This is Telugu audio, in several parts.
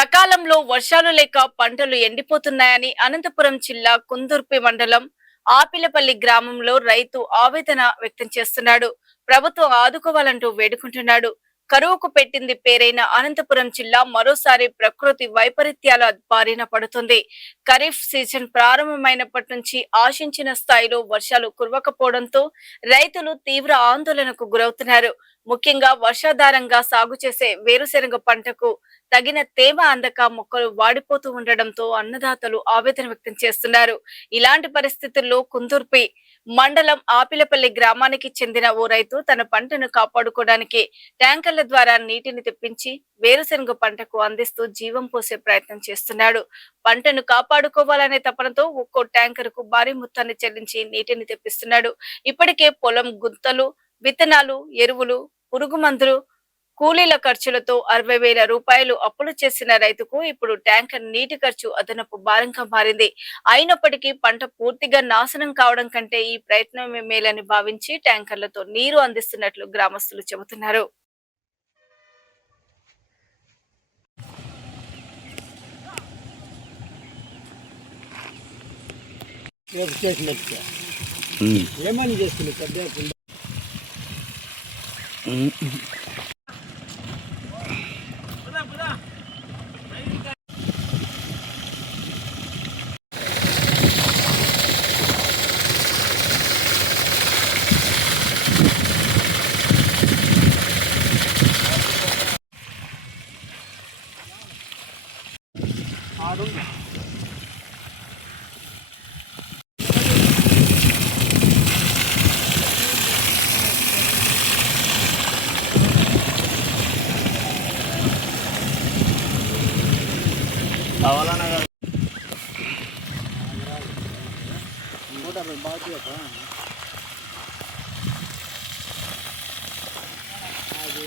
సకాలంలో వర్షాలు లేక పంటలు ఎండిపోతున్నాయని అనంతపురం జిల్లా కుందుర్పి మండలం ఆపిలపల్లి గ్రామంలో రైతు ఆవేదన వ్యక్తం చేస్తున్నాడు. ప్రభుత్వం ఆదుకోవాలంటూ వేడుకుంటున్నాడు. కరువుకు పెట్టింది పేరైన అనంతపురం జిల్లా మరోసారి ప్రకృతి వైపరీత్యాల బారిన పడుతుంది. ఖరీఫ్ సీజన్ ప్రారంభమైనప్పటి నుంచి ఆశించిన స్థాయిలో వర్షాలు కురవకపోవడంతో రైతులు తీవ్ర ఆందోళనకు గురవుతున్నారు. ముఖ్యంగా వర్షాధారంగా సాగు చేసే వేరుశెనగ పంటకు తగిన తేమ అందక మొక్కలు వాడిపోతూ ఉండడంతో అన్నదాతలు ఆవేదన వ్యక్తం చేస్తున్నారు. ఇలాంటి పరిస్థితుల్లో కుందుర్పి మండలం ఆపిలపల్లి గ్రామానికి చెందిన ఓ రైతు తన పంటను కాపాడుకోవడానికి ట్యాంకర్ల ద్వారా నీటిని తెప్పించి వేరుశెనగ పంటకు అందిస్తూ జీవం పోసే ప్రయత్నం చేస్తున్నాడు. పంటను కాపాడుకోవాలనే తపనతో ఒక్కో ట్యాంకర్కు భారీ మొత్తాన్ని చెల్లించి నీటిని తెప్పిస్తున్నాడు. ఇప్పటికే పొలం గుంతలు, విత్తనాలు, ఎరువులు, పురుగు మందులు, కూలీల ఖర్చులతో 60,000 రూపాయలు అప్పులు చేసిన రైతుకు ఇప్పుడు ట్యాంకర్ నీటి ఖర్చు అదనపు భారంగా మారింది. అయినప్పటికీ పంట పూర్తిగా నాశనం కావడం కంటే ఈ ప్రయత్నమే మేలని భావించి ట్యాంకర్లతో నీరు అందిస్తున్నట్లు గ్రామస్తులు చెబుతున్నారు. ఏమని చేస్తుంది కావాలన్నా బాగా అది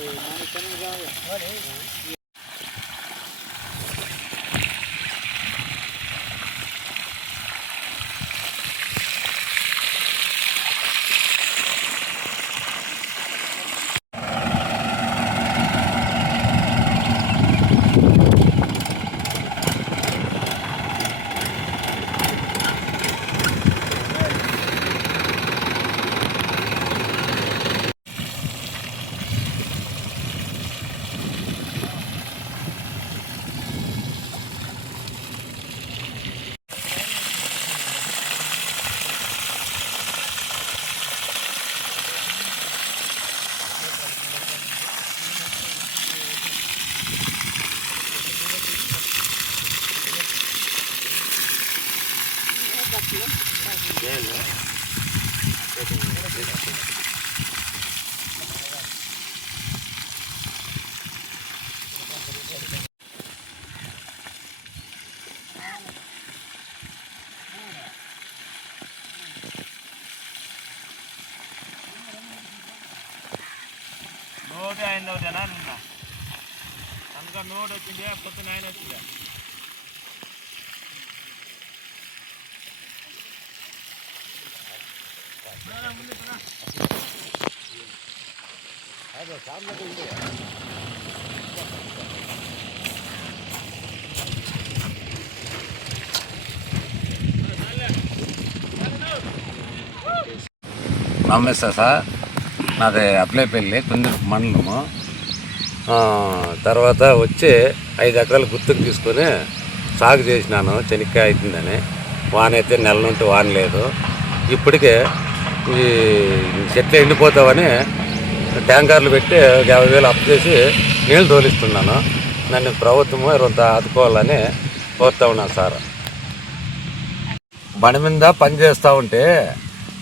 నోటే ఆయన ఒకటేనా నిన్న అందుకని నోటు వచ్చింది పొద్దున ఆయన వచ్చింది అదే సార్లు నమస్తే సార్, నాది అప్లేపల్లి కుందుర్పి మండలము. తర్వాత వచ్చి 5 ఎకరాలు గుర్తుకు తీసుకొని సాగు చేసినాను. చెనిక్కాయ అవుతుందని వాన అయితే నెల నుండి వాన లేదు. ఇప్పటికే ఈ చెట్లు ఎండిపోతావని ట్యాంకర్లు పెట్టి 50,000 అప్పు చేసి నీళ్ళు తోలిస్తున్నాను. నన్ను ప్రభుత్వము కొంత ఆదుకోవాలని కోరుతా ఉన్నాను సార్. బండి మీద పని చేస్తూ ఉంటే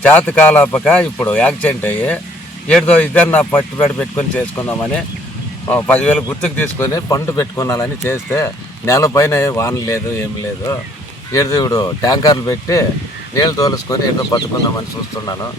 చేత కాలాపక ఇప్పుడు యాక్సిడెంట్ అయ్యి ఏదో ఇద్దరు నా పట్టుబడి పెట్టుకొని చేసుకుందామని 10,000 గుర్తుకు తీసుకొని పంట పెట్టుకున్నాలని చేస్తే నెల పైన వాన లేదు, ఏం లేదు. ఏదో ఇప్పుడు ట్యాంకర్లు పెట్టి నీళ్ళు తోలుసుకొని ఏదో బతుకుందామని చూస్తున్నాను.